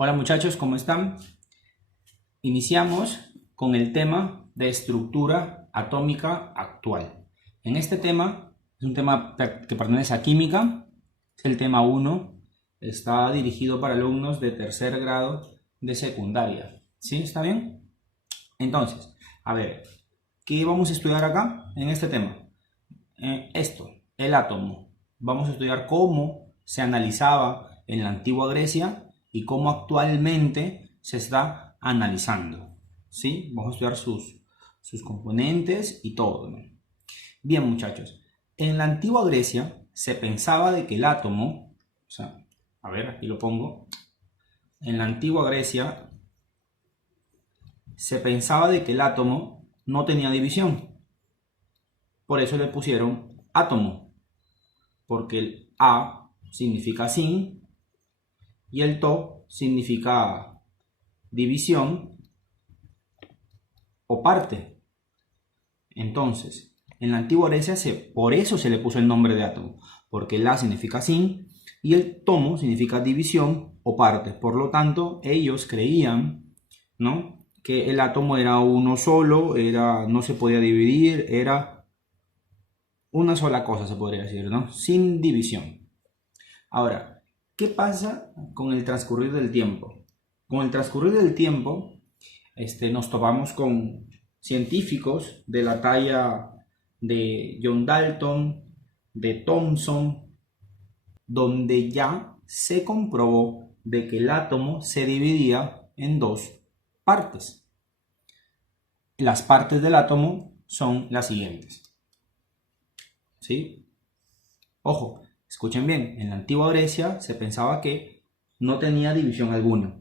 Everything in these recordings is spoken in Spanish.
Hola muchachos, ¿cómo están? Iniciamos con el tema de estructura atómica actual. En este tema, es un tema que pertenece a química, es el tema 1, está dirigido para alumnos de tercer grado de secundaria. ¿Sí? ¿Está bien? Entonces, a ver, ¿qué vamos a estudiar acá en este tema? El átomo. Vamos a estudiar cómo se analizaba en la antigua Grecia y cómo actualmente se está analizando. ¿Sí? Vamos a estudiar sus componentes y todo, ¿no? Bien, muchachos. En la antigua Grecia se pensaba de que el átomo, o sea, a ver, aquí lo pongo. En la antigua Grecia se pensaba de que el átomo no tenía división. Por eso le pusieron átomo, porque el A significa sin y el to significa división o parte. Entonces, en la antigua Grecia por eso se le puso el nombre de átomo, porque el A significa sin y el tomo significa división o parte. Por lo tanto, ellos creían, ¿no?, que el átomo era uno solo, no se podía dividir, era una sola cosa, se podría decir, ¿no?, sin división. Ahora, ¿qué pasa con el transcurrir del tiempo? Con el transcurrir del tiempo, nos topamos con científicos de la talla de John Dalton, de Thomson, donde ya se comprobó de que el átomo se dividía en dos partes. Las partes del átomo son las siguientes. ¿Sí? Ojo, escuchen bien, en la antigua Grecia se pensaba que no tenía división alguna.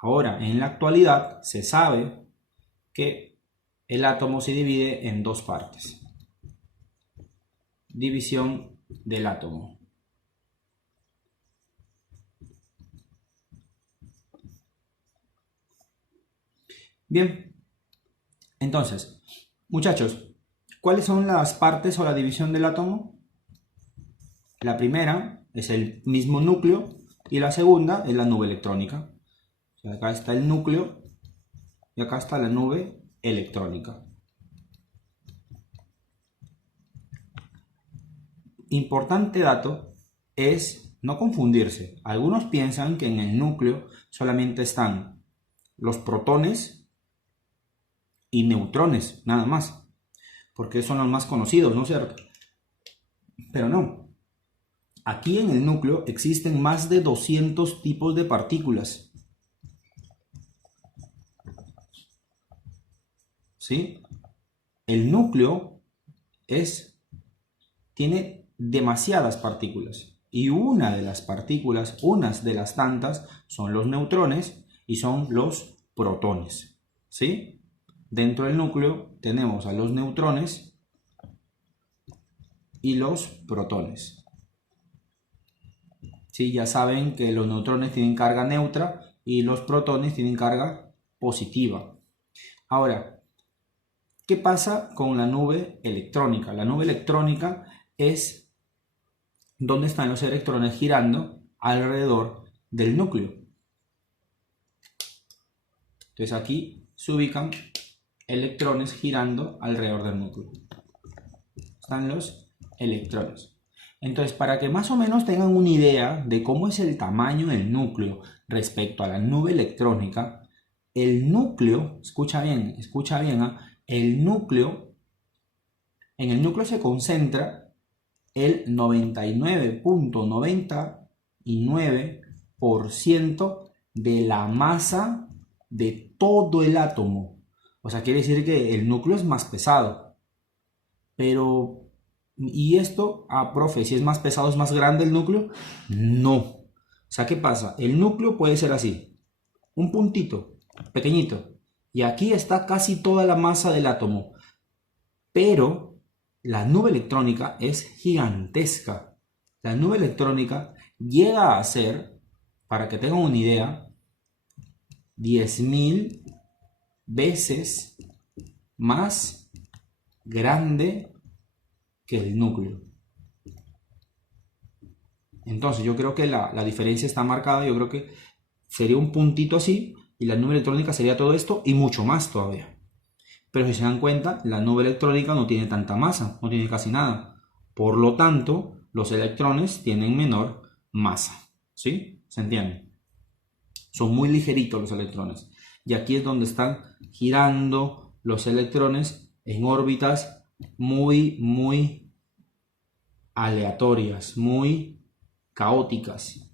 Ahora, en la actualidad, se sabe que el átomo se divide en dos partes. División del átomo. Bien, entonces, muchachos, ¿cuáles son las partes o la división del átomo? La primera es el mismo núcleo y la segunda es la nube electrónica. O sea, acá está el núcleo y acá está la nube electrónica. Importante dato es no confundirse. Algunos piensan que en el núcleo solamente están los protones y neutrones, nada más, porque son los más conocidos, ¿no es cierto? Pero no. Aquí en el núcleo existen más de 200 tipos de partículas. ¿Sí? El núcleo tiene demasiadas partículas. Y una de las partículas, unas de las tantas, son los neutrones y son los protones. ¿Sí? Dentro del núcleo tenemos a los neutrones y los protones. ¿Sí? Ya saben que los neutrones tienen carga neutra y los protones tienen carga positiva. Ahora, ¿qué pasa con la nube electrónica? La nube electrónica es donde están los electrones girando alrededor del núcleo. Entonces aquí se ubican electrones girando alrededor del núcleo. Están los electrones. Entonces, para que más o menos tengan una idea de cómo es el tamaño del núcleo respecto a la nube electrónica, el núcleo, escucha bien, ¿eh? En el núcleo se concentra el 99.99% de la masa de todo el átomo. O sea, quiere decir que el núcleo es más pesado. Pero, ¿y esto? Ah, profe, si es más pesado, ¿es más grande el núcleo? No. O sea, ¿qué pasa? El núcleo puede ser así. Un puntito, pequeñito. Y aquí está casi toda la masa del átomo. Pero la nube electrónica es gigantesca. La nube electrónica llega a ser, para que tengan una idea, 10.000 veces más grande que el núcleo. Entonces yo creo que la diferencia está marcada. Yo creo que sería un puntito así, y la nube electrónica sería todo esto y mucho más todavía. Pero si se dan cuenta, la nube electrónica no tiene tanta masa, no tiene casi nada. Por lo tanto, los electrones tienen menor masa. ¿Sí? ¿Se entiende? Son muy ligeritos los electrones. Y aquí es donde están girando los electrones en órbitas muy aleatorias, muy caóticas.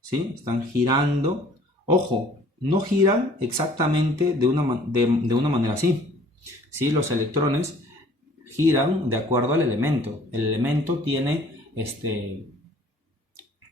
¿Sí? Están girando. Ojo, no giran exactamente de una manera así. ¿Sí? Los electrones giran de acuerdo al elemento. El elemento tiene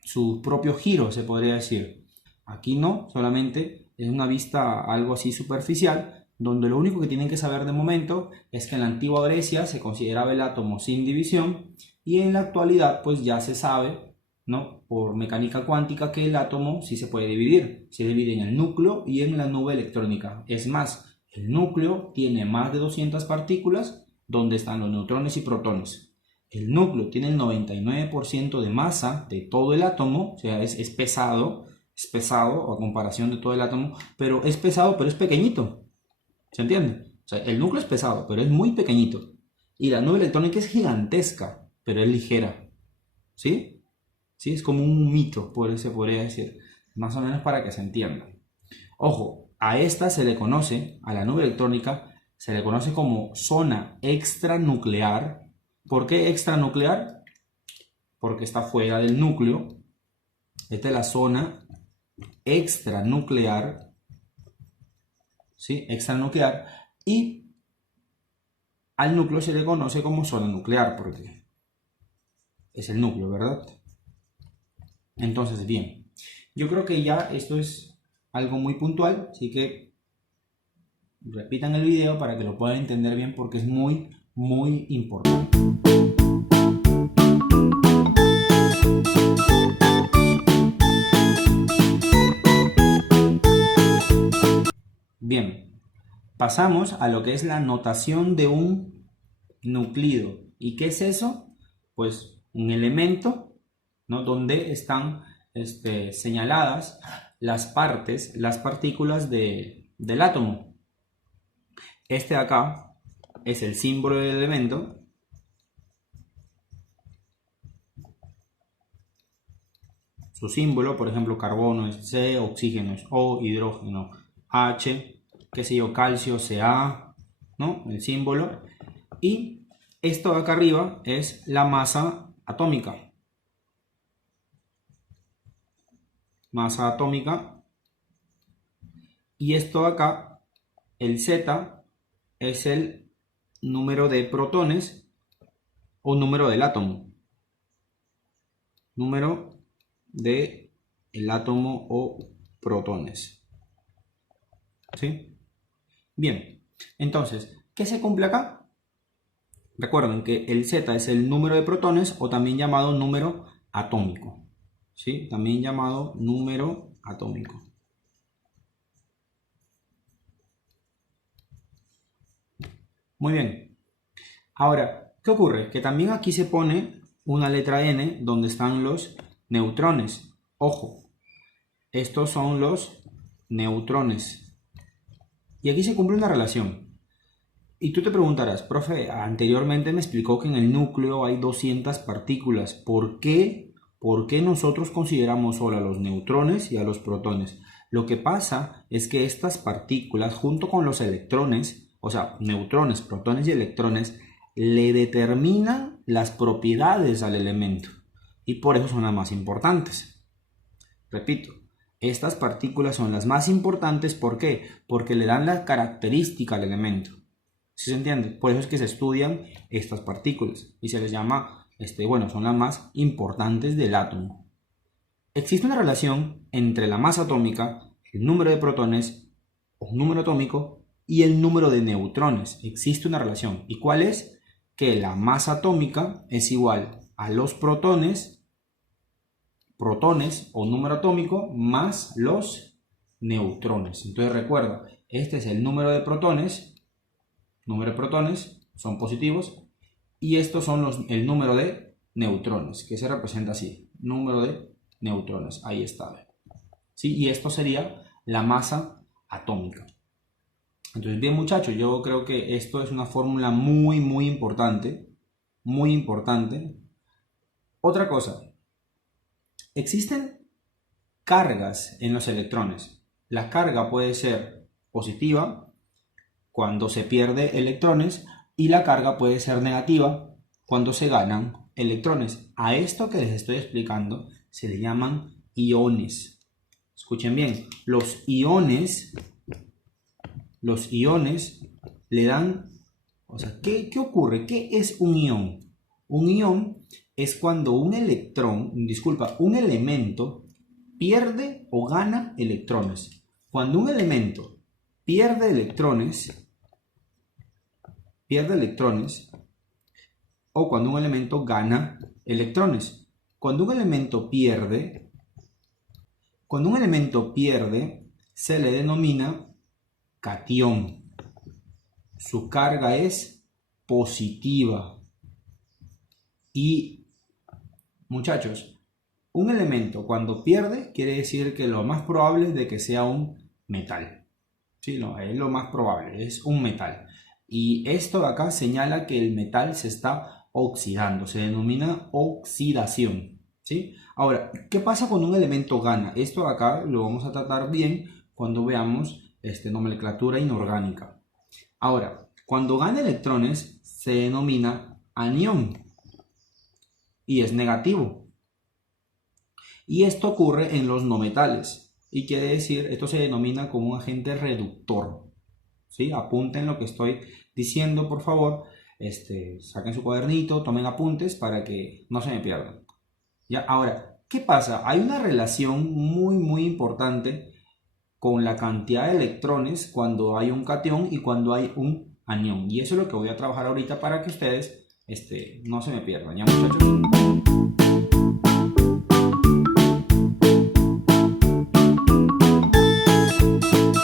su propio giro, se podría decir. Aquí no, solamente es una vista algo así superficial, donde lo único que tienen que saber de momento es que en la antigua Grecia se consideraba el átomo sin división y en la actualidad pues ya se sabe, ¿no?, por mecánica cuántica, que el átomo sí se puede dividir. Se divide en el núcleo y en la nube electrónica. Es más, el núcleo tiene más de 200 partículas donde están los neutrones y protones. El núcleo tiene el 99% de masa de todo el átomo, o sea, es pesado a comparación de todo el átomo, pero es pesado, pero es pequeñito. ¿Se entiende? O sea, el núcleo es pesado, pero es muy pequeñito. Y la nube electrónica es gigantesca, pero es ligera. ¿Sí? ¿Sí? Es como un mito, se podría decir. Más o menos para que se entienda. Ojo, a esta se le conoce, a la nube electrónica, se le conoce como zona extranuclear. ¿Por qué extranuclear? Porque está fuera del núcleo. Esta es la zona extranuclear. ¿Sí? Extranuclear. Y al núcleo se le conoce como zona nuclear, porque es el núcleo, ¿verdad? Entonces, bien, yo creo que ya esto es algo muy puntual, así que repitan el video para que lo puedan entender bien, porque es muy importante. Bien, pasamos a lo que es la notación de un nuclídeo. ¿Y qué es eso? Pues un elemento, ¿no?, donde están señaladas las partículas del átomo. Este de acá es el símbolo del elemento. Su símbolo, por ejemplo, carbono es C, oxígeno es O, hidrógeno H, qué sé yo, calcio Ca, ¿no? El símbolo. Y esto de acá arriba es la masa atómica. Masa atómica. Y esto de acá, el Z, es el número de protones o número del átomo. Número de el átomo o protones. ¿Sí? Bien, entonces, ¿qué se cumple acá? Recuerden que el Z es el número de protones, o también llamado número atómico. ¿Sí? También llamado número atómico. Muy bien. Ahora, ¿qué ocurre? Que también aquí se pone una letra N donde están los neutrones. Ojo, estos son los neutrones. Y aquí se cumple una relación. Y tú te preguntarás, profe, anteriormente me explicó que en el núcleo hay 200 partículas. ¿Por qué? ¿Por qué nosotros consideramos solo a los neutrones y a los protones? Lo que pasa es que estas partículas, junto con los electrones, o sea, neutrones, protones y electrones, le determinan las propiedades al elemento. Y por eso son las más importantes. Repito, estas partículas son las más importantes. ¿Por qué? Porque le dan la característica al elemento. ¿Sí se entiende? Por eso es que se estudian estas partículas y se les llama, bueno, son las más importantes del átomo. Existe una relación entre la masa atómica, el número de protones o número atómico y el número de neutrones. Existe una relación. ¿Y cuál es? Que la masa atómica es igual a los protones o número atómico más los neutrones. Entonces recuerda, este es el número de protones son positivos, y estos son el número de neutrones, que se representa así, número de neutrones, ahí está. ¿sí? Y esto sería la masa atómica. Entonces, bien muchachos, yo creo que esto es una fórmula muy importante, muy importante. Otra cosa, existen cargas en los electrones. La carga puede ser positiva cuando se pierde electrones y la carga puede ser negativa cuando se ganan electrones. A esto que les estoy explicando se le llaman iones. Escuchen bien, los iones le dan, o sea, ¿qué ocurre? ¿Qué es un ion? Un ion es cuando un elemento pierde o gana electrones. Cuando un elemento pierde electrones, o cuando un elemento gana electrones. Cuando un elemento pierde, se le denomina catión. Su carga es positiva. Y, muchachos, un elemento cuando pierde quiere decir que lo más probable es de que sea un metal. Sí, no, es lo más probable, es un metal. Y esto de acá señala que el metal se está oxidando, se denomina oxidación. ¿Sí? Ahora, ¿qué pasa cuando un elemento gana? Esto de acá lo vamos a tratar bien cuando veamos nomenclatura inorgánica. Ahora, cuando gana electrones se denomina anión y es negativo. Y esto ocurre en los no metales. Y quiere decir, esto se denomina como un agente reductor. ¿Sí? Apunten lo que estoy diciendo, por favor. Saquen su cuadernito, tomen apuntes para que no se me pierdan. ¿Ya? Ahora, ¿qué pasa? Hay una relación muy importante con la cantidad de electrones cuando hay un catión y cuando hay un anión. Y eso es lo que voy a trabajar ahorita para que ustedes no se me pierdan. ¿Ya, muchachos?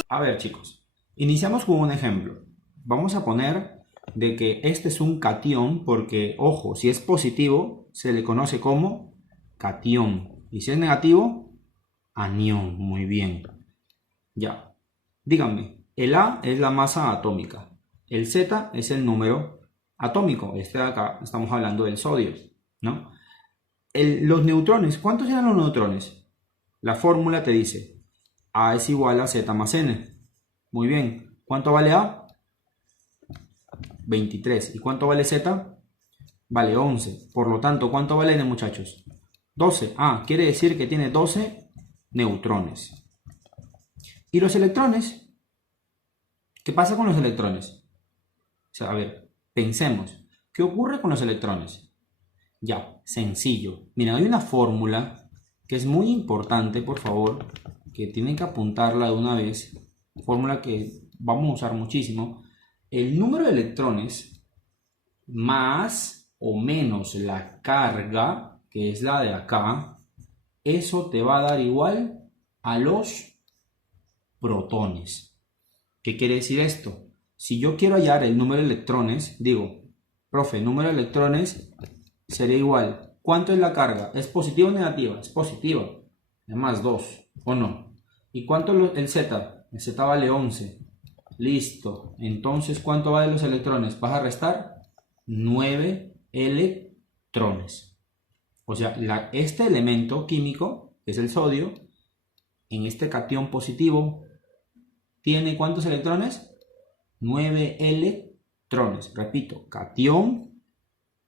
A ver, chicos, iniciamos con un ejemplo. Vamos a poner de que este es un catión porque, ojo, si es positivo se le conoce como catión y si es negativo, anión. Muy bien. Ya. Díganme, el A es la masa atómica, el Z es el número atómico. De acá estamos hablando del sodio, ¿no? Los neutrones, ¿cuántos eran los neutrones? La fórmula te dice A es igual a Z más N. Muy bien. ¿Cuánto vale A? 23. ¿Y cuánto vale Z? Vale 11. Por lo tanto, ¿cuánto vale N, muchachos? 12. Ah, quiere decir que tiene 12 neutrones. ¿Y los electrones? ¿Qué pasa con los electrones? O sea, a ver, pensemos. ¿Qué ocurre con los electrones? Ya, sencillo. Miren, hay una fórmula que es muy importante, por favor, que tienen que apuntarla de una vez. Fórmula que vamos a usar muchísimo. El número de electrones más o menos la carga, que es la de acá, eso te va a dar igual a los protones. ¿Qué quiere decir esto? Si yo quiero hallar el número de electrones, digo, profe, el número de electrones sería igual. ¿Cuánto es la carga? ¿Es positiva o negativa? Es positiva. Además 2, ¿o no? ¿Y cuánto el Z? El Z vale 11. Listo. Entonces, ¿cuánto valen los electrones? ¿Vas a restar? 9 electrones. O sea, este elemento químico, que es el sodio, en este catión positivo, ¿tiene cuántos electrones? 9 electrones. Repito, catión,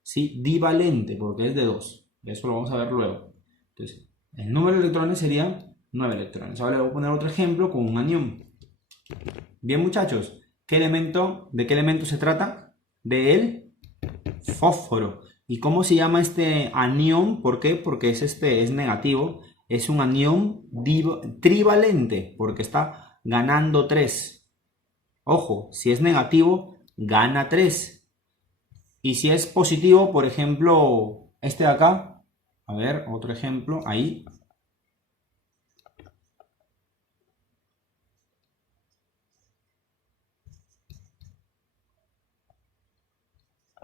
¿sí? Divalente, porque es de 2. Eso lo vamos a ver luego. Entonces, el número de electrones sería 9 electrones. Ahora le voy a poner otro ejemplo con un anión. Bien, muchachos, ¿de qué elemento se trata? Del fósforo. ¿Y cómo se llama este anión? ¿Por qué? Porque es negativo. Es un anión trivalente, porque está ganando 3. Ojo, si es negativo, gana 3. Y si es positivo, por ejemplo, este de acá. A ver, otro ejemplo, ahí.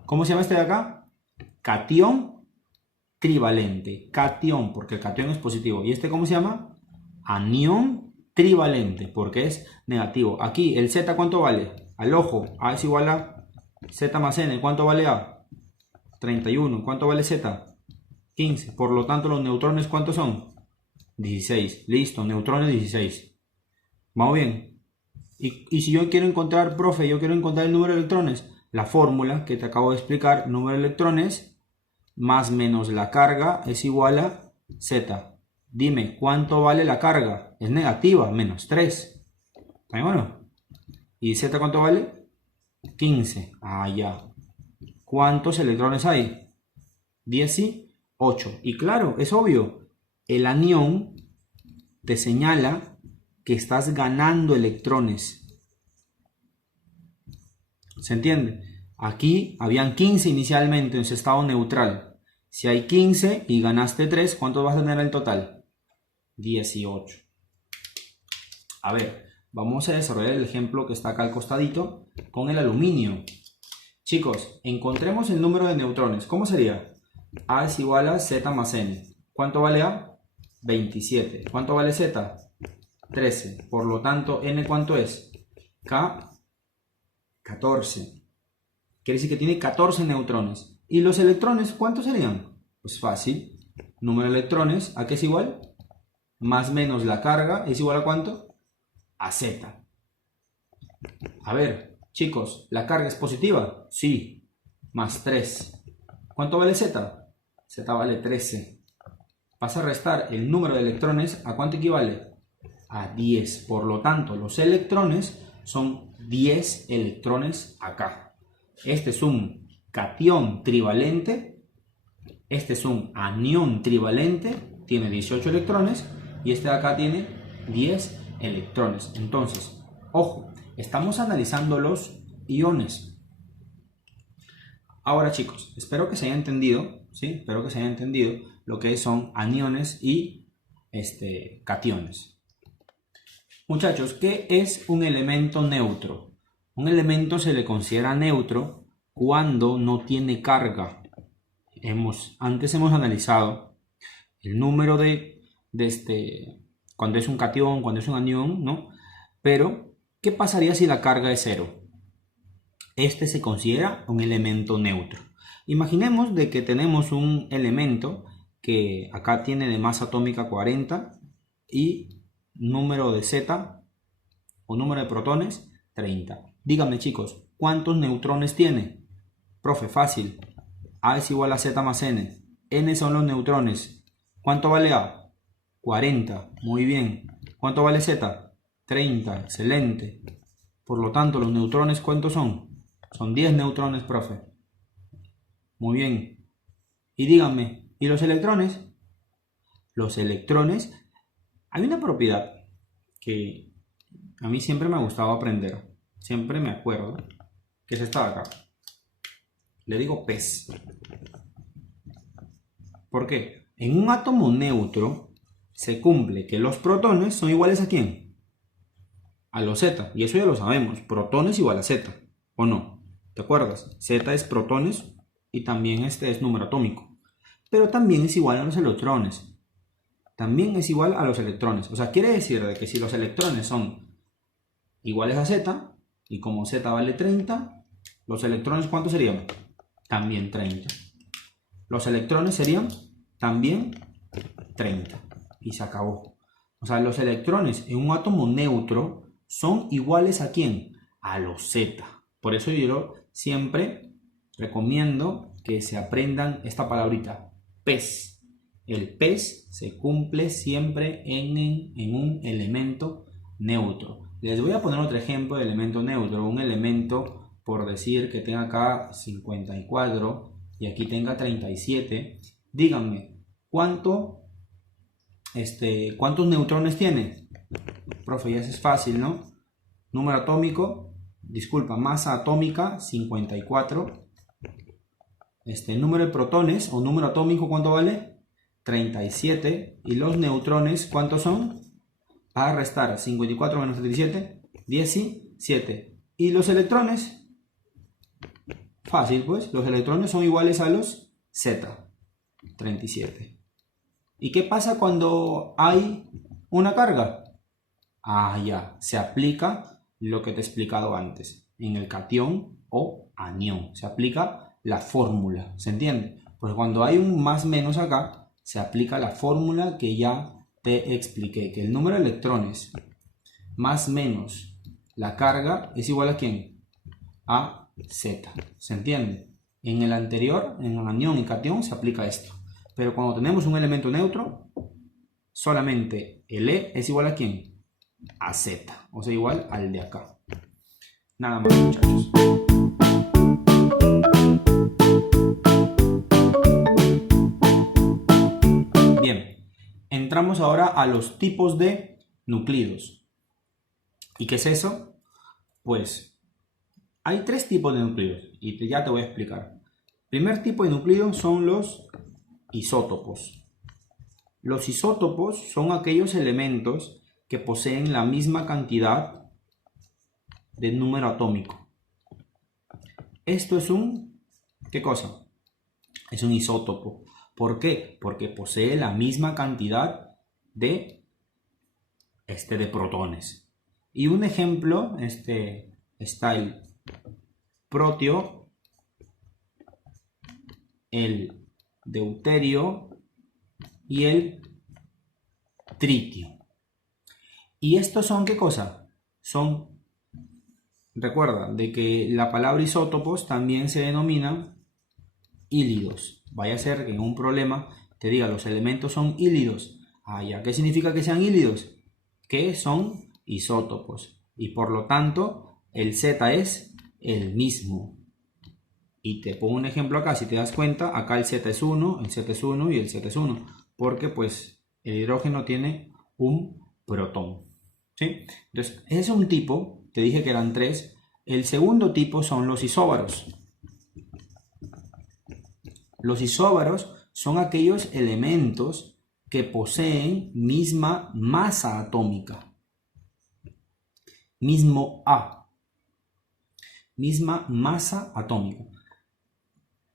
¿Cómo se llama este de acá? Catión trivalente. Catión, porque el catión es positivo. ¿Y este cómo se llama? anión trivalente, porque es negativo. Aquí el Z, ¿cuánto vale? Al ojo, A es igual a Z más N. ¿Cuánto vale A? 31. ¿Cuánto vale Z? 15. Por lo tanto, los neutrones, ¿cuántos son? 16. Listo, neutrones 16. ¿Vamos bien? Y si yo quiero encontrar, profe, yo quiero encontrar el número de electrones, la fórmula que te acabo de explicar, número de electrones más menos la carga es igual a Z. Dime, ¿cuánto vale la carga? Es negativa, menos 3. ¿Está bien o no? ¿Y Z cuánto vale? 15. Ah, ya. ¿Cuántos electrones hay? 18. Y claro, es obvio, el anión te señala que estás ganando electrones. ¿Se entiende? Aquí habían 15 inicialmente en su estado neutral. Si hay 15 y ganaste 3, ¿cuántos vas a tener en total? 18. A ver, vamos a desarrollar el ejemplo que está acá al costadito con el aluminio. Chicos, encontremos el número de neutrones. ¿Cómo sería? A es igual a Z más N. ¿Cuánto vale A? 27. ¿Cuánto vale Z? 13. Por lo tanto, N ¿cuánto es? K, 14. Quiere decir que tiene 14 neutrones. ¿Y los electrones cuántos serían? Pues fácil. Número de electrones, ¿a qué es igual? Más menos la carga, ¿es igual a cuánto? A Z. A ver, chicos, ¿la carga es positiva? Sí. Más 3. ¿Cuánto vale Z? Z vale 13. Vas a restar el número de electrones, ¿a cuánto equivale? A 10. Por lo tanto, los electrones son 10 electrones acá. Este es un catión trivalente. Este es un anión trivalente. Tiene 18 electrones. Y este de acá tiene 10 electrones. Entonces, ojo, estamos analizando los iones. Ahora, chicos, espero que se haya entendido, ¿sí? Espero que se haya entendido lo que son aniones y cationes. Muchachos, ¿qué es un elemento neutro? Un elemento se le considera neutro cuando no tiene carga. Antes hemos analizado el número cuando es un catión, cuando es un anión, ¿no? Pero, ¿qué pasaría si la carga es cero? Este se considera un elemento neutro. Imaginemos de que tenemos un elemento que acá tiene de masa atómica 40 y número de Z o número de protones 30. Díganme, chicos, ¿cuántos neutrones tiene? Profe, fácil. A es igual a Z más N. N son los neutrones. ¿Cuánto vale A? 40. Muy bien. ¿Cuánto vale Z? 30. Excelente. Por lo tanto, los neutrones, ¿cuántos son? Son 10 neutrones, profe. Muy bien. Y díganme, ¿y los electrones? Los electrones, hay una propiedad que a mí siempre me ha gustado aprender. Siempre me acuerdo que es esta de acá. Le digo PES. ¿Por qué? En un átomo neutro se cumple que los protones son iguales ¿a quién? A los Z. Y eso ya lo sabemos. Protones igual a Z. ¿O no? ¿Te acuerdas? Z es protones y también este es número atómico. Pero también es igual a los electrones. También es igual a los electrones. O sea, quiere decir de que si los electrones son iguales a Z, y como Z vale 30, los electrones ¿cuántos serían? También 30. Los electrones serían también 30. Y se acabó. O sea, los electrones en un átomo neutro son iguales ¿a quién? A los Z. Por eso yo siempre recomiendo que se aprendan esta palabrita, PES. El PES se cumple siempre en un elemento neutro. Les voy a poner otro ejemplo de elemento neutro. Un elemento, por decir, que tenga acá 54 y aquí tenga 37. Díganme, ¿cuántos neutrones tiene? Profe, ya es fácil, ¿no? Número atómico, masa atómica 54. Número de protones o número atómico, ¿cuánto vale? 37. ¿Y los neutrones cuántos son? A restar 54 menos 37, 17. ¿Y los electrones? Fácil, pues. Los electrones son iguales a los Z, 37. ¿Y qué pasa cuando hay una carga. Ah, ya, se aplica lo que te he explicado antes. En el catión o anión. Se aplica la fórmula, ¿se entiende? Pues cuando hay un más menos acá, se aplica la fórmula que ya te expliqué. Que el número de electrones más menos la carga es igual a ¿quién? A Z. ¿Se entiende? En el anterior, en anión y catión, se aplica esto. Pero cuando tenemos un elemento neutro, solamente el E es igual a ¿quién? A Z. O sea, igual al de acá. Nada más, muchachos. Bien. Entramos ahora a los tipos de núcleos. ¿Y qué es eso? Pues hay tres tipos de núcleos y ya te voy a explicar. Primer tipo de núcleo son los isótopos. Los isótopos son aquellos elementos que poseen la misma cantidad de número atómico. Esto es un... ¿qué cosa? Es un isótopo. ¿Por qué? Porque posee la misma cantidad de protones. Y un ejemplo, está el protio, el deuterio y el tritio. ¿Y estos son qué cosa? Son, recuerda, de que la palabra isótopos también se denomina hílidos. Vaya a ser que en un problema te diga los elementos son hílidos. Ah, ya. ¿Qué significa que sean hílidos? Que son isótopos. Y por lo tanto, el Z es el mismo. Y te pongo un ejemplo acá, si te das cuenta, acá el Z es 1, el Z es 1 y el Z es 1. Porque pues el hidrógeno tiene un protón. ¿Sí? Entonces, ese es un tipo, te dije que eran tres. El segundo tipo son los isóbaros. Los isóbaros son aquellos elementos que poseen misma masa atómica. Mismo A. Misma masa atómica.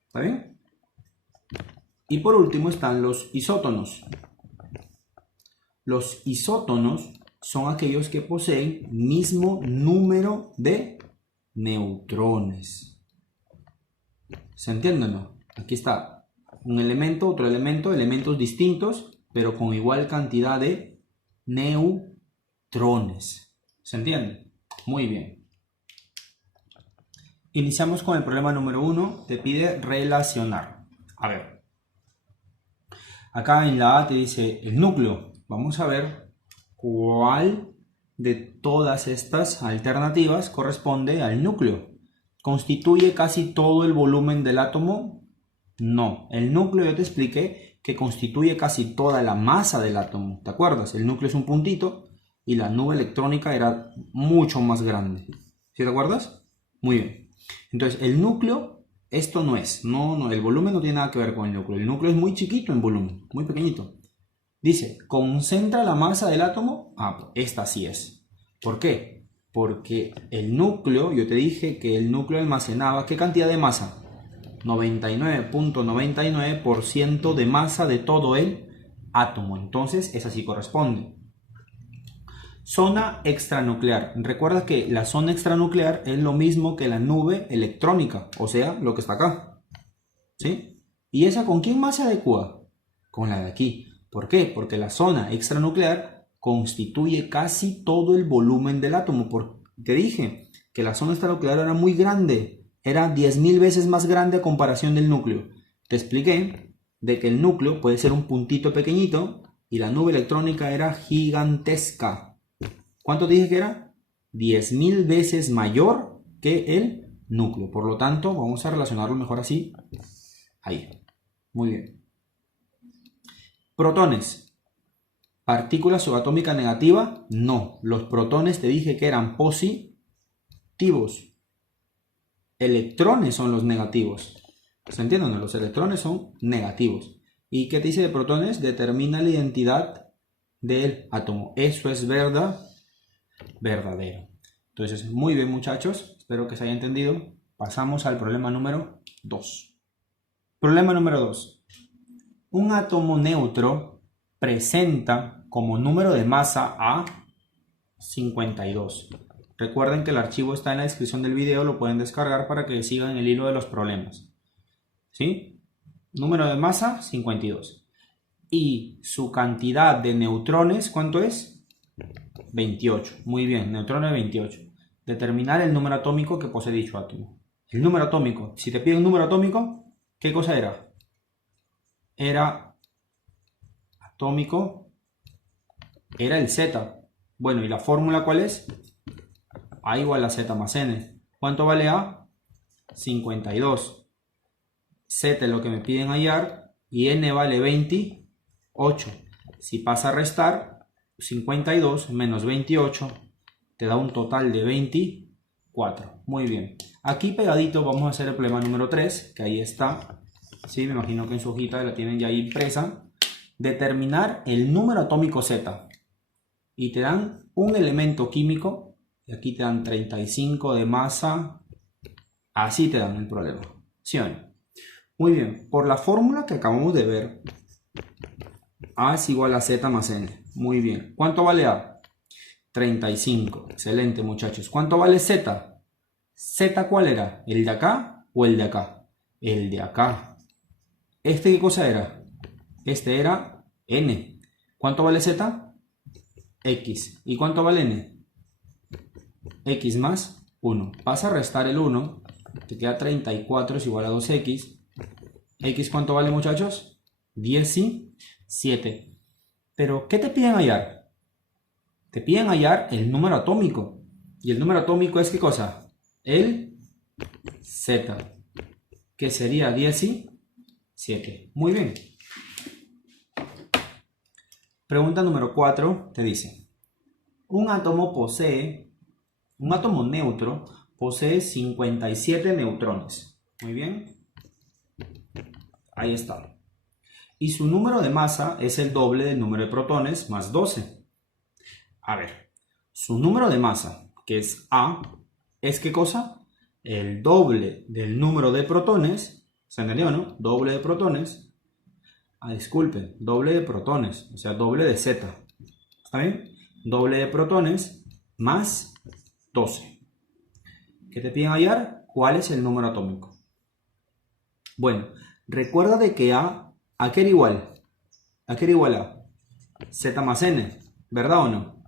¿Está bien? Y por último están los isótonos. Los isótonos son aquellos que poseen mismo número de neutrones. ¿Se entiende o no? Aquí está un elemento, otro elemento, elementos distintos, pero con igual cantidad de neutrones. ¿Se entiende? Muy bien. Iniciamos con el problema número 1. Te pide relacionar. A ver. Acá en la A te dice el núcleo. Vamos a ver cuál de todas estas alternativas corresponde al núcleo. ¿Constituye casi todo el volumen del átomo? No. El núcleo yo te expliqué que constituye casi toda la masa del átomo. ¿Te acuerdas? El núcleo es un puntito y la nube electrónica era mucho más grande. ¿Sí te acuerdas? Muy bien. Entonces, el núcleo, esto no es. No, el volumen no tiene nada que ver con el núcleo. El núcleo es muy chiquito en volumen, muy pequeñito. Dice, ¿concentra la masa del átomo? Ah, esta sí es. ¿Por qué? Porque el núcleo, yo te dije que el núcleo almacenaba, ¿qué cantidad de masa? 99.99% de masa de todo el átomo. Entonces, esa sí corresponde. Zona extranuclear. Recuerda que la zona extranuclear es lo mismo que la nube electrónica, o sea, lo que está acá. ¿Sí? ¿Y esa con quién más se adecua? Con la de aquí. ¿Por qué? Porque la zona extranuclear constituye casi todo el volumen del átomo. Te dije que la zona extranuclear era muy grande. Era 10.000 veces más grande a comparación del núcleo. Te expliqué de que el núcleo puede ser un puntito pequeñito y la nube electrónica era gigantesca. ¿Cuánto dije que era? 10.000 veces mayor que el núcleo. Por lo tanto, vamos a relacionarlo mejor así. Ahí. Muy bien. Protones. ¿Partícula subatómica negativa? No. Los protones te dije que eran positivos. Electrones son los negativos. ¿Se entiende? No, los electrones son negativos. ¿Y qué te dice de protones? Determina la identidad del átomo. Eso es verdadero. Entonces, muy bien, muchachos. Espero que se haya entendido. Pasamos al problema número 2. Problema número 2. Un átomo neutro presenta como número de masa a 52. Recuerden que el archivo está en la descripción del video, lo pueden descargar para que sigan el hilo de los problemas. ¿Sí? Número de masa 52. Y su cantidad de neutrones, ¿cuánto es? 28. Muy bien, neutrones 28. Determinar el número atómico que posee dicho átomo. El número atómico, si te piden un número atómico, ¿qué cosa era? Era atómico, era el Z. Bueno, ¿y la fórmula cuál es? A igual a Z más N. ¿Cuánto vale A? 52. Z es lo que me piden hallar y N vale 28. Si pasa a restar, 52 menos 28 te da un total de 24. Muy bien. Aquí pegadito vamos a hacer el problema número 3, que ahí está. Sí, me imagino que en su hojita la tienen ya ahí impresa. Determinar el número atómico Z. Y te dan un elemento químico. Y aquí te dan 35 de masa. Así te dan el problema. ¿Sí o no? Muy bien. Por la fórmula que acabamos de ver, A es igual a Z más N. Muy bien. ¿Cuánto vale A? 35. Excelente, muchachos. ¿Cuánto vale Z? ¿Z cuál era? ¿El de acá o el de acá? El de acá. ¿Este qué cosa era? Este era N. ¿Cuánto vale Z? X. ¿Y cuánto vale N? X más 1. Vas a restar el 1. Te queda 34 es igual a 2X. ¿X cuánto vale, muchachos? 17. Pero, ¿qué te piden hallar? Te piden hallar el número atómico. ¿Y el número atómico es qué cosa? El Z, que sería 17. Muy bien. Pregunta número 4 te dice: un átomo neutro posee 57 neutrones. Muy bien. Ahí está. Y su número de masa es el doble del número de protones más 12. A ver, su número de masa, que es A, ¿es qué cosa? El doble del número de protones. ¿Se entendió, no? Doble de protones. Disculpen, doble de protones, o sea, doble de Z. ¿Está bien? Doble de protones más 12. ¿Qué te piden hallar? ¿Cuál es el número atómico? Bueno, recuerda de que ¿a qué era igual? ¿A qué era igual a? Z más N, ¿verdad o no?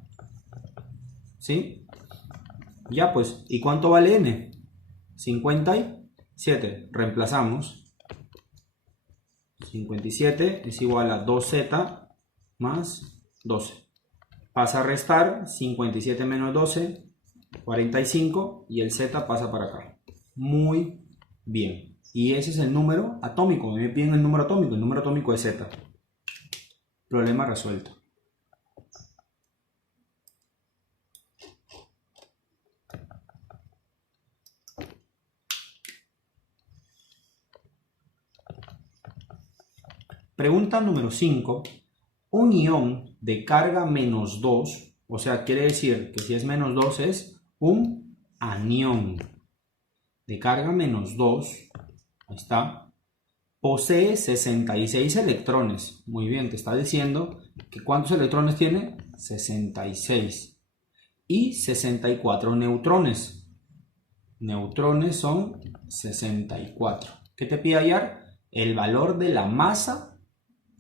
¿Sí? Ya pues, ¿y cuánto vale N? 57. Reemplazamos. 57 es igual a 2Z más 12. Pasa a restar 57 menos 12, 45, y el Z pasa para acá. Muy bien. Y ese es el número atómico. Me piden el número atómico. El número atómico es Z. Problema resuelto. Pregunta número 5. Un ion de carga menos 2, o sea, quiere decir que si es menos 2 es un anión. De carga menos 2, ahí está, posee 66 electrones. Muy bien, te está diciendo que ¿cuántos electrones tiene? 66. Y 64 neutrones. Neutrones son 64. ¿Qué te pide hallar? El valor de la masa,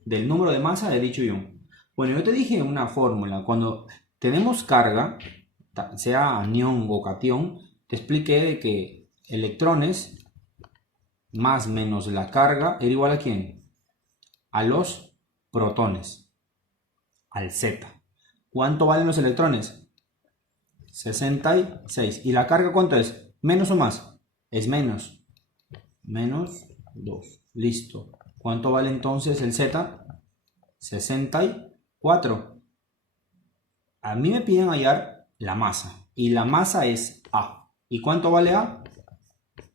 del número de masa de dicho ion. Bueno, yo te dije una fórmula. Cuando tenemos carga, sea anión o catión, te expliqué de que electrones más menos la carga era igual a ¿quién? A los protones, al Z. ¿Cuánto valen los electrones? 66. ¿Y la carga cuánto es? ¿Menos o más? Es menos. Menos 2. Listo. ¿Cuánto vale entonces el Z? 64. A mí me piden hallar la masa. Y la masa es A. ¿Y cuánto vale A?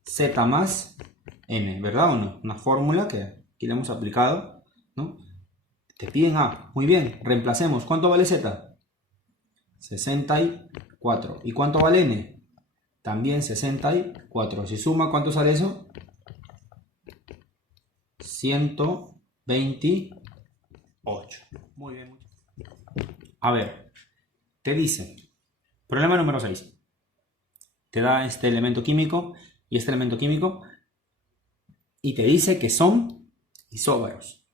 Z más N, ¿verdad o no? Una fórmula que aquí le hemos aplicado, ¿no? Te piden A. Muy bien, reemplacemos. ¿Cuánto vale Z? 64. ¿Y cuánto vale N? También 64. Si suma, ¿cuánto sale eso? 128. Muy bien. A ver, te dice, problema número 6. Te da este elemento químico y este elemento químico y te dice que son isóbaros.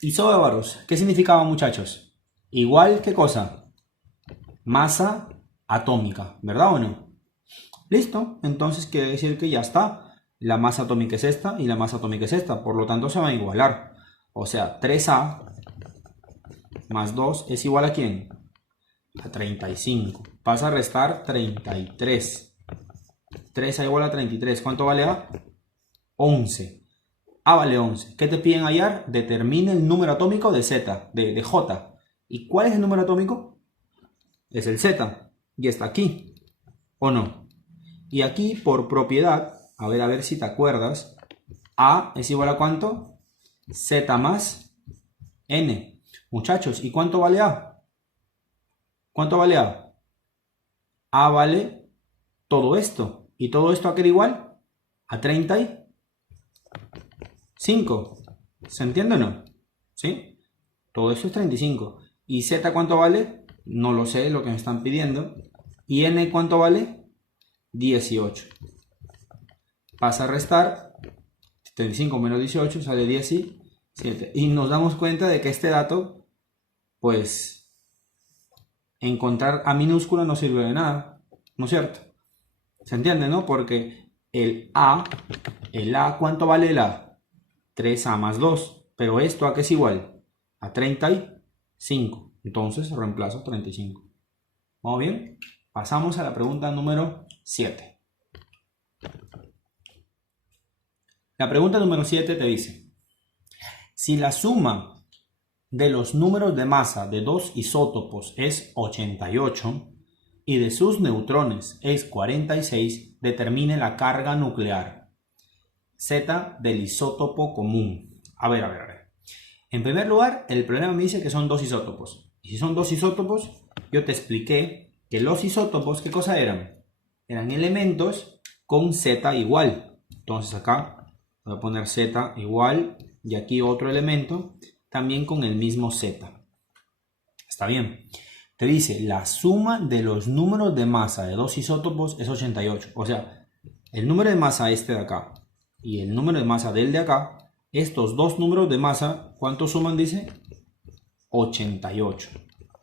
Isóbaros, ¿qué significaba, muchachos? Igual, ¿qué cosa? Masa atómica, ¿verdad o no? Listo, entonces quiere decir que ya está. La masa atómica es esta y la masa atómica es esta, por lo tanto se van a igualar. O sea, 3A más 2 es igual ¿a quién? A 35. Pasa a restar 33. 3A igual a 33. ¿Cuánto vale A? 11. A vale 11. ¿Qué te piden hallar? Determina el número atómico de Z, de J. ¿Y cuál es el número atómico? Es el Z. Y está aquí. ¿O no? Y aquí, por propiedad, a ver si te acuerdas, A es igual a ¿cuánto? Z más N. Muchachos, ¿y cuánto vale A? ¿Cuánto vale A? A vale todo esto. ¿Y todo esto a qué era igual? A 35. ¿Se entiende o no? ¿Sí? Todo esto es 35. ¿Y Z cuánto vale? No lo sé, lo que me están pidiendo. ¿Y N cuánto vale? 18. Pasa a restar. 35 menos 18 sale 17. Y nos damos cuenta de que este dato, pues, encontrar A minúscula no sirve de nada. ¿No es cierto? ¿Se entiende, no? Porque el A, ¿cuánto vale el A? 3A más 2. Pero esto ¿a qué es igual? A 35. Entonces reemplazo 35. ¿Vamos bien? Pasamos a la pregunta número 7. La pregunta número 7 te dice, si la suma de los números de masa de dos isótopos es 88 y de sus neutrones es 46, determine la carga nuclear Z del isótopo común. A ver. En primer lugar, el problema me dice que son dos isótopos. Y si son dos isótopos, yo te expliqué que los isótopos, ¿qué cosa eran? Eran elementos con Z igual. Entonces acá voy a poner Z igual y aquí otro elemento también con el mismo Z. Está bien. Te dice, la suma de los números de masa de dos isótopos es 88. O sea, el número de masa este de acá y el número de masa del de acá, estos dos números de masa, ¿cuánto suman? Dice 88.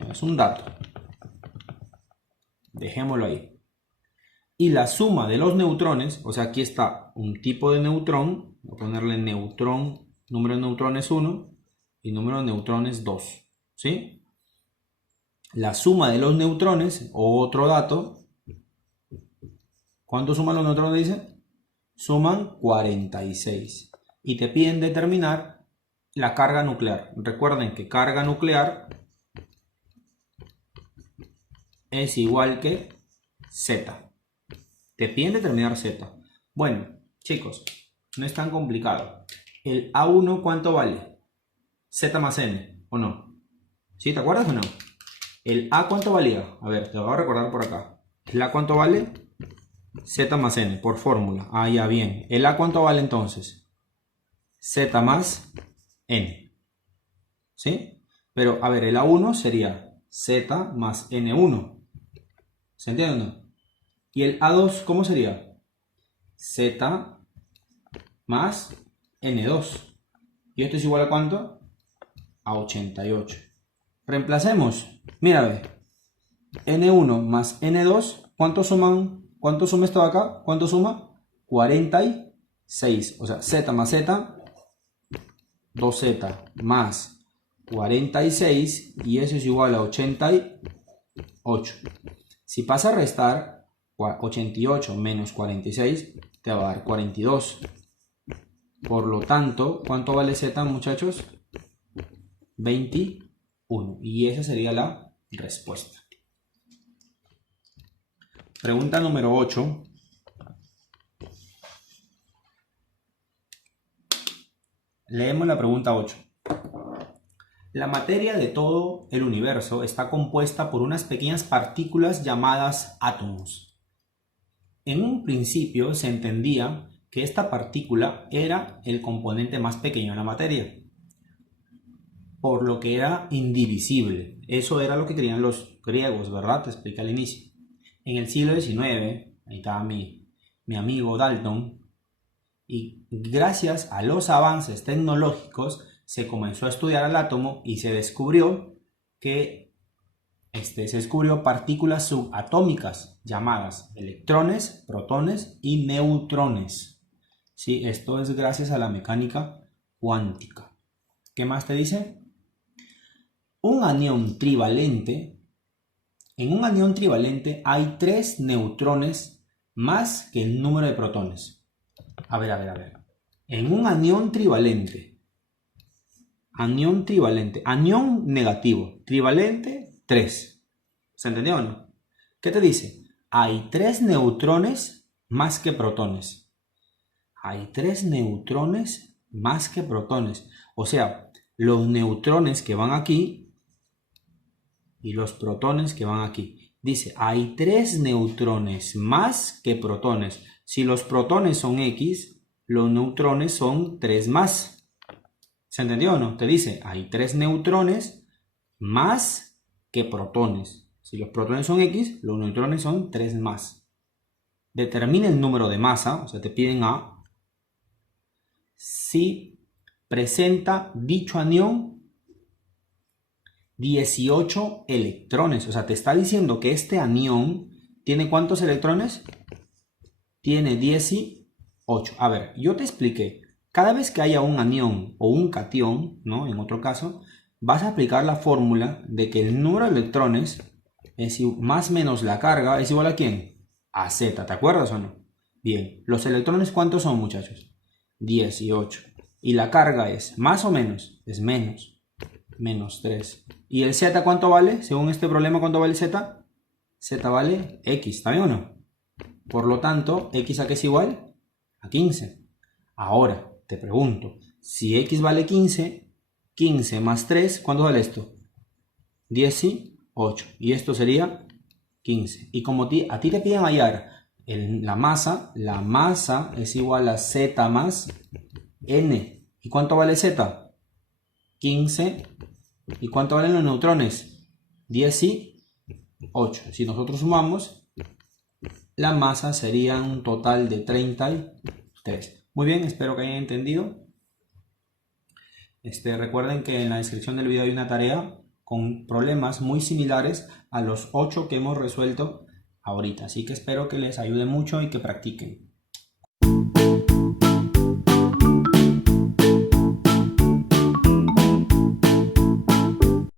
Es un dato. Dejémoslo ahí. Y la suma de los neutrones, o sea, aquí está un tipo de neutrón, voy a ponerle neutrón, número de neutrones 1 y número de neutrones 2, ¿sí? La suma de los neutrones, otro dato, ¿cuánto suman los neutrones? Dice, suman 46. Y te piden determinar la carga nuclear. Recuerden que carga nuclear es igual que Z. Te piden determinar Z. Bueno, chicos, no es tan complicado. ¿El A1 cuánto vale? Z más N, ¿o no? ¿Sí? ¿Te acuerdas o no? ¿El A cuánto valía? A ver, te lo voy a recordar por acá. ¿El A cuánto vale? Z más N, por fórmula. Ah, ya, bien. ¿El A cuánto vale entonces? Z más N. ¿Sí? Pero, a ver, el A1 sería Z más N1. ¿Se entiende o no? ¿Y el A2 cómo sería? Z más N2. ¿Y esto es igual a cuánto? A 88. Reemplacemos. Mira, ve. N1 más N2, ¿cuánto suman? ¿Cuánto suma esto de acá? ¿Cuánto suma? 46. O sea, Z más Z, 2Z más 46, y eso es igual a 88. Si pasa a restar 88 menos 46, te va a dar 42. Por lo tanto, ¿cuánto vale Z, muchachos? 21. Y esa sería la respuesta. Pregunta número 8. Leemos la pregunta 8. La materia de todo el universo está compuesta por unas pequeñas partículas llamadas átomos. En un principio se entendía que esta partícula era el componente más pequeño de la materia. por lo que era indivisible. Eso era lo que querían los griegos, ¿verdad? Te expliqué al inicio. En el siglo XIX, ahí estaba mi amigo Dalton, y gracias a los avances tecnológicos se comenzó a estudiar el átomo y se descubrió que se descubrió partículas subatómicas llamadas electrones, protones y neutrones. Sí, esto es gracias a la mecánica cuántica. ¿Qué más te dice? Un anión trivalente. En un anión trivalente hay 3 neutrones más que el número de protones. A ver. En un anión trivalente, anión negativo, trivalente, 3. ¿Se entendió o no? ¿Qué te dice? Hay 3 neutrones más que protones. Hay 3 neutrones más que protones. O sea, los neutrones que van aquí y los protones que van aquí. Dice, hay 3 neutrones más que protones. Si los protones son X, los neutrones son 3 más. ¿Se entendió o no? Te dice, hay 3 neutrones más que protones. Si los protones son X, los neutrones son 3 más. Determina el número de masa, o sea, te piden A, si presenta dicho anión 18 electrones. O sea, te está diciendo que este anión tiene ¿cuántos electrones? Tiene 18. A ver, yo te expliqué. Cada vez que haya un anión o un catión, ¿no? En otro caso, vas a aplicar la fórmula de que el número de electrones es más menos la carga es igual a ¿quién? A Z, ¿te acuerdas o no? Bien, ¿los electrones cuántos son, muchachos? 18. Y la carga es más o menos, es menos 3. ¿Y el Z cuánto vale? Según este problema, ¿cuánto vale Z? Z vale X, ¿está bien o no? Por lo tanto, ¿X a qué es igual? A 15. Ahora, te pregunto, si X vale 15, 15 más 3, ¿cuánto vale esto? 18. Y esto sería 15. Y como a ti te piden hallar la masa es igual a Z más N. ¿Y cuánto vale Z? 15. ¿Y cuánto valen los neutrones? 18. Si nosotros sumamos, la masa sería un total de 33. Muy bien, espero que hayan entendido. Recuerden que en la descripción del video hay una tarea con problemas muy similares a los 8 que hemos resuelto ahorita. Así que espero que les ayude mucho y que practiquen.